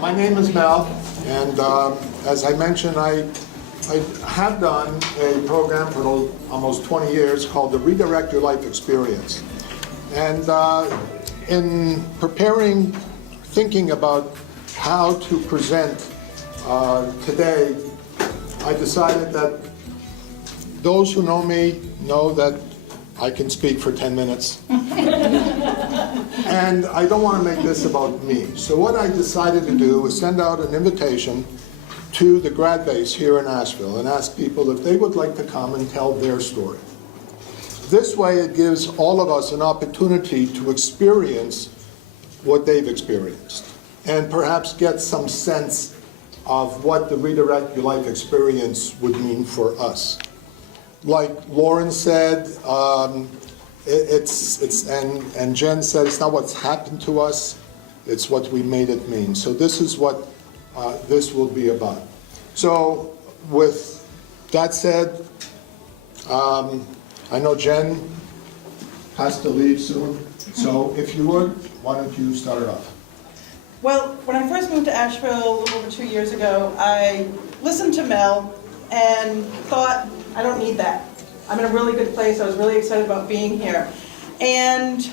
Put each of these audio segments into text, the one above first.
My name is Mel, and as I mentioned, I have done a program for almost 20 years called the Redirect Your Life Experience. And in preparing, thinking about how to present today, I decided that those who know me know that I can speak for 10 minutes. And I don't want to make this about me. So what I decided to do was send out an invitation to the grad base here in Asheville and ask people if they would like to come and tell their story. This way it gives all of us an opportunity to experience what they've experienced and perhaps get some sense of what the Redirect Your Life experience would mean for us. Like Lauren said, and Jen said, it's not what's happened to us, it's what we made it mean. So this is what this will be about. So with that said, I know Jen has to leave soon, so if you would, why don't you start it off? Well, when I first moved to Asheville a little over 2 years ago, I listened to Mel and thought, I don't need that. I'm in a really good place. I was really excited about being here. And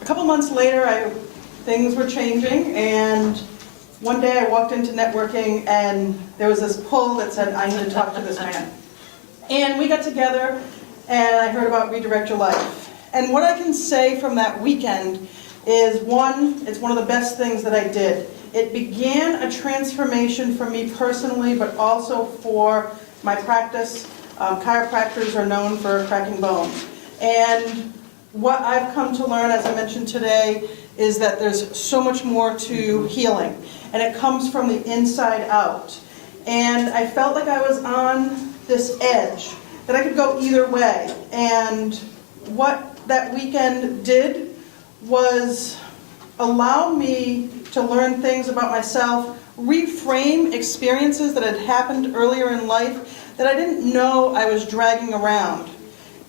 a couple months later, things were changing, and one day I walked into networking and there was this pull that said, I need to talk to this man. And we got together and I heard about Redirect Your Life. And what I can say from that weekend is, one, it's one of the best things that I did. It began a transformation for me personally, but also for my practice. Chiropractors are known for cracking bones. And what I've come to learn, as I mentioned today, is that there's so much more to healing. And it comes from the inside out. And I felt like I was on this edge, that I could go either way. And what that weekend did was allow me to learn things about myself, reframe experiences that had happened earlier in life that I didn't know I was dragging around.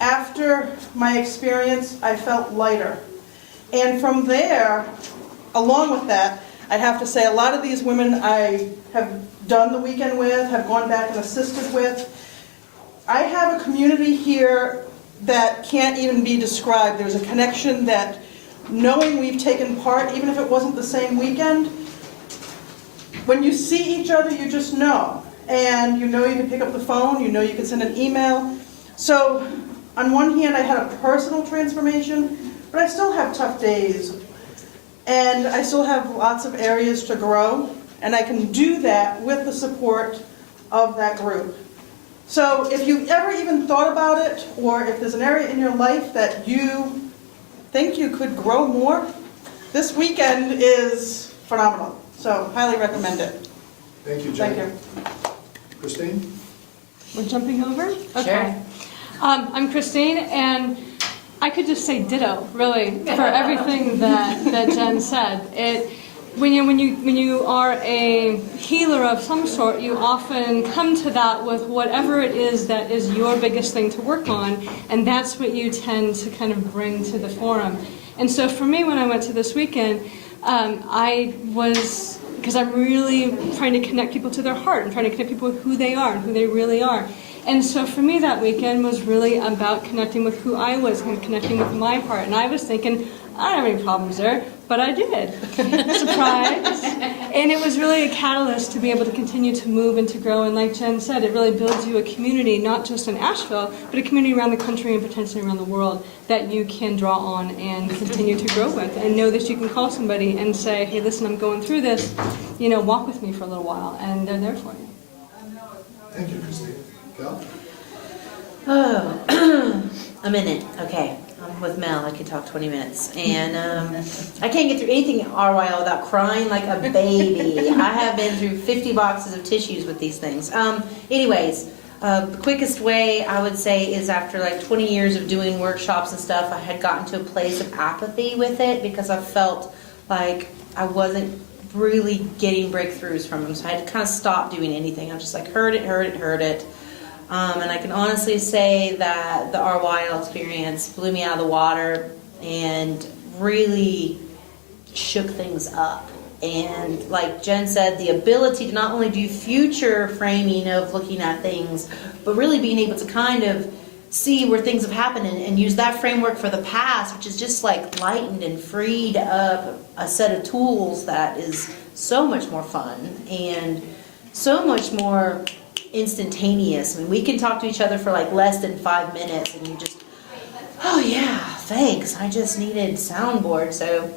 After my experience, I felt lighter. And from there, along with that, I have to say a lot of these women I have done the weekend with, have gone back and assisted with. I have a community here that can't even be described. There's a connection that, knowing we've taken part, even if it wasn't the same weekend, when you see each other, you just know. And you know you can pick up the phone, you know you can send an email. So on one hand, I had a personal transformation, but I still have tough days. And I still have lots of areas to grow, and I can do that with the support of that group. So if you ever even thought about it, or if there's an area in your life that you think you could grow more, this weekend is phenomenal. So highly recommend it. Thank you, Jen. Thank you. Christine? We're jumping over? Okay. Sure. I'm Christine, and I could just say ditto, really, for everything that Jen said. When you are a healer of some sort, you often come to that with whatever it is that is your biggest thing to work on, and that's what you tend to kind of bring to the forum. And so for me, when I went to this weekend, because I'm really trying to connect people to their heart and trying to connect people with who they are and who they really are. And so for me, that weekend was really about connecting with who I was and connecting with my heart. And I was thinking, I don't have any problems there, but I did. Surprise. And it was really a catalyst to be able to continue to move and to grow. And like Jen said, it really builds you a community, not just in Asheville, but a community around the country and potentially around the world that you can draw on and continue to grow with. And know that you can call somebody and say, hey, listen, I'm going through this. Walk with me for a little while. And they're there for you. Thank you, Christine. Gal? Oh, a minute. Okay. I'm with Mel. I could talk 20 minutes. And I can't get through anything in RYL without crying like a baby. I have been through 50 boxes of tissues with these things. Anyways, The quickest way I would say is after like 20 years of doing workshops and stuff, I had gotten to a place of apathy with it because I felt like I wasn't really getting breakthroughs from them. So I had to kind of stop doing anything. I was just like, heard it. And I can honestly say that the RYL experience blew me out of the water and really shook things up. And like Jen said, the ability to not only do future framing of looking at things, but really being able to kind of see where things have happened and use that framework for the past, which is just like lightened and freed up a set of tools that is so much more fun and so much more instantaneous. I mean, we can talk to each other for like less than 5 minutes and you just, oh yeah, thanks, I just needed soundboard. So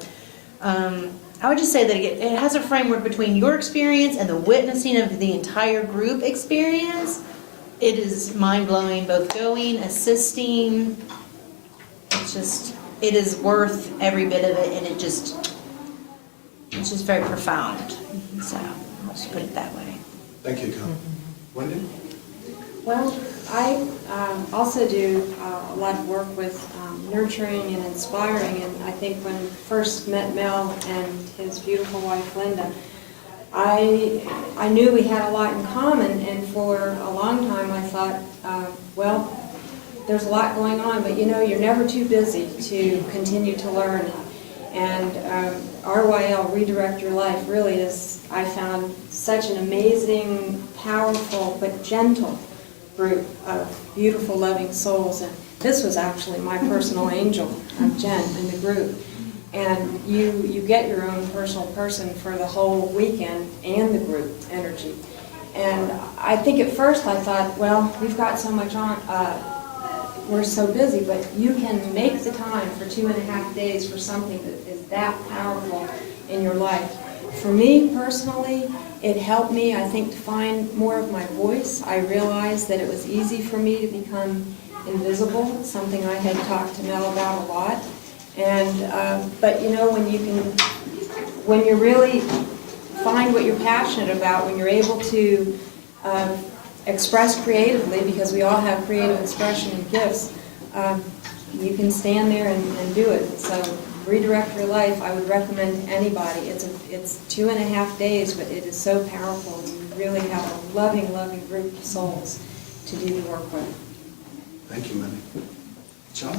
I would just say that it has a framework between your experience and the witnessing of the entire group experience. It is mind-blowing, both going, assisting. It is worth every bit of it, and it's just very profound. So I'll just put it that way. Thank you, Con. Wendy? Well, I also do a lot of work with nurturing and inspiring, and I think when I first met Mel and his beautiful wife Linda, I knew we had a lot in common, and for a long time I thought, well, there's a lot going on, but you know, you're never too busy to continue to learn. And RYL, Redirect Your Life, really is, I found, such an amazing, powerful, but gentle group of beautiful, loving souls. And this was actually my personal angel of Jen in the group. And you get your own personal person for the whole weekend and the group energy. And I think at first I thought, well, we've got so much on, we're so busy, but you can make the time for 2.5 days for something that is that powerful in your life. For me personally, it helped me, I think, to find more of my voice. I realized that it was easy for me to become invisible, something I had talked to Mel about a lot. And but you know, when you really find what you're passionate about, when you're able to express creatively, because we all have creative expression and gifts, you can stand there and do it. So Redirect Your Life, I would recommend to anybody. It's 2.5 days, but it is so powerful. You really have a loving, loving group of souls to do the work with. Thank you, Wendy. John?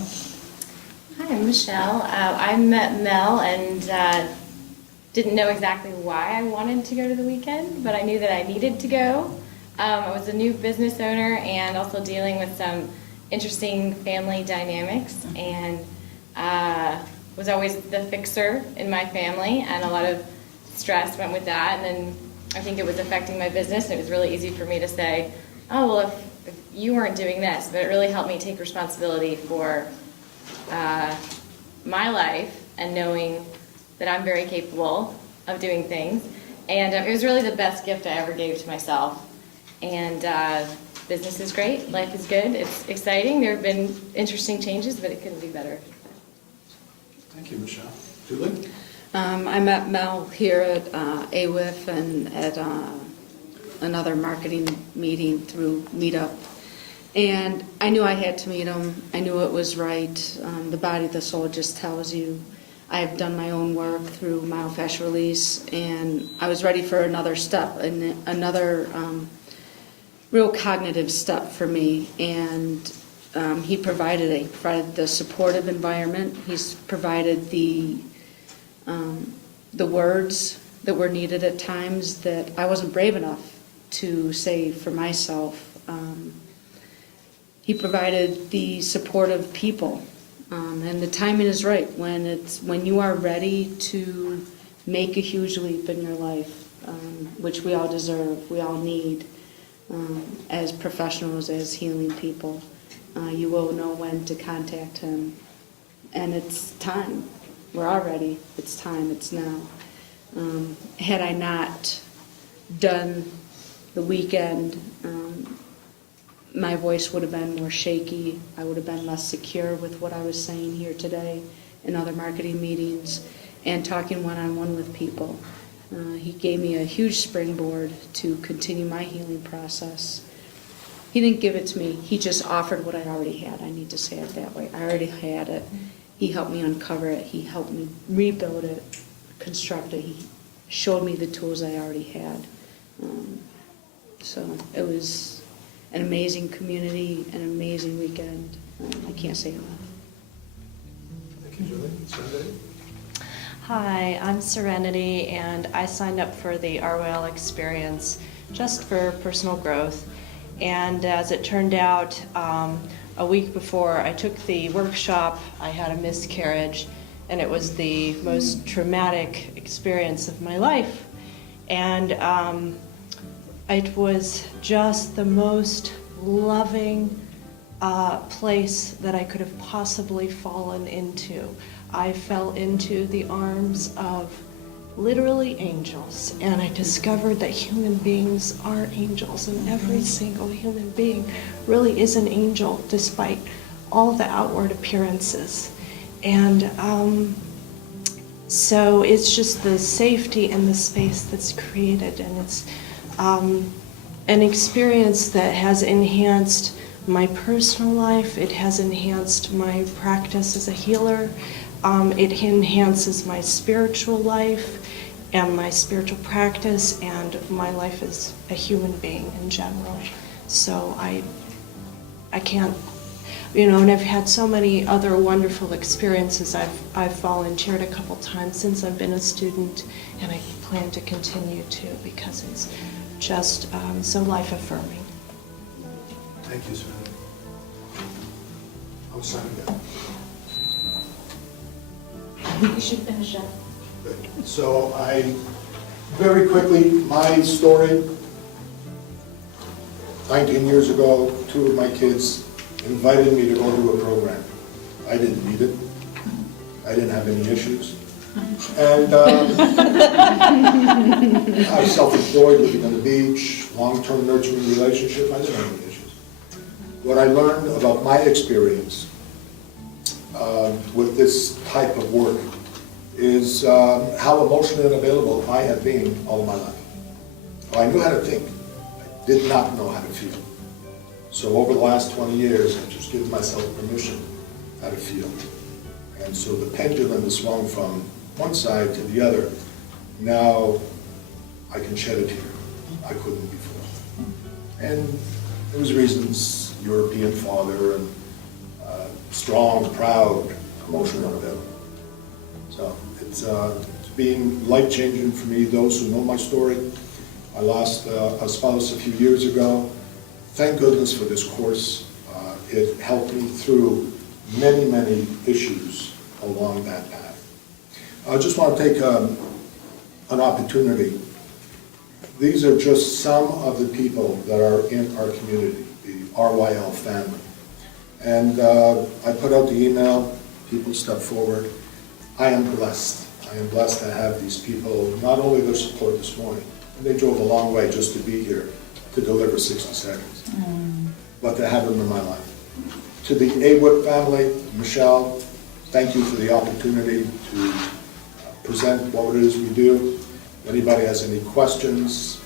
Hi, I'm Michelle. I met Mel and didn't know exactly why I wanted to go to the weekend, but I knew that I needed to go. I was a new business owner and also dealing with some interesting family dynamics, and was always the fixer in my family, and a lot of stress went with that. And then I think it was affecting my business, and it was really easy for me to say, oh, well, if you weren't doing this. But it really helped me take responsibility for my life and knowing that I'm very capable of doing things. And it was really the best gift I ever gave to myself. And business is great, life is good, it's exciting. There have been interesting changes, but it couldn't be better. Thank you, Michelle. Julie? I met Mel here at AAWIP and at another marketing meeting through Meetup. And I knew I had to meet him. I knew it was right. The body, the soul just tells you. I've done my own work through myofascial release, and I was ready for another step, and another real cognitive step for me. And he provided the supportive environment. He's provided the words that were needed at times that I wasn't brave enough to say for myself. He provided the supportive people, and the timing is right when you are ready to make a huge leap in your life, which we all deserve, we all need, as professionals, as healing people. You will know when to contact him, and it's time. We're all ready. It's time. It's now. Had I not done the weekend, my voice would have been more shaky. I would have been less secure with what I was saying here today in other marketing meetings and talking one-on-one with people. He gave me a huge springboard to continue my healing process. He didn't give it to me. He just offered what I already had. I need to say it that way. I already had it. He helped me uncover it. He helped me rebuild it, construct it. He showed me the tools I already had. So it was an amazing community, an amazing weekend. I can't say enough. Thank you, Julie. Serenity? Hi, I'm Serenity, and I signed up for the ROL experience just for personal growth. And as it turned out, a week before I took the workshop, I had a miscarriage, and it was the most traumatic experience of my life. And it was just the most loving place that I could have possibly fallen into. I fell into the arms of literally angels, and I discovered that human beings are angels, and every single human being really is an angel despite all the outward appearances. And so it's just the safety and the space that's created, and it's an experience that has enhanced my personal life. It has enhanced my practice as a healer. It enhances my spiritual life and my spiritual practice and my life as a human being in general. So I can't, and I've had so many other wonderful experiences. I've volunteered a couple times since I've been a student, and I plan to continue to, because it's just so life-affirming. Thank you, sir. I'll sign again. You should finish up. Good. So very quickly, my story. 19 years ago, 2 of my kids invited me to go to a program. I didn't need it. I didn't have any issues. And I was self-employed, living on the beach, long-term nurturing relationship. I didn't have any issues. What I learned about my experience with this type of work is how emotionally unavailable I had been all of my life. I knew how to think. I did not know how to feel. So over the last 20 years, I've just given myself permission how to feel. And so the pendulum has swung from one side to the other. Now I can shed a tear. I couldn't before. And there was reasons, European father, and strong, proud, emotionally unavailable. So it's been life-changing for me. Those who know my story, I lost a spouse a few years ago. Thank goodness for this course. It helped me through many, many issues along that path. I just want to take an opportunity. These are just some of the people that are in our community, the RYL family. And I put out the email, people step forward. I am blessed. I am blessed to have these people, not only their support this morning, and they drove a long way just to be here to deliver 60 seconds, but to have them in my life. To the AAWIP family, Michelle, thank you for the opportunity to present what it is we do. If anybody has any questions,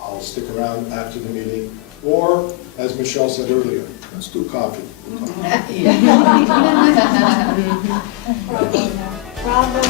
I'll stick around after the meeting. Or, as Michelle said earlier, let's do coffee. We'll talk. Bravo.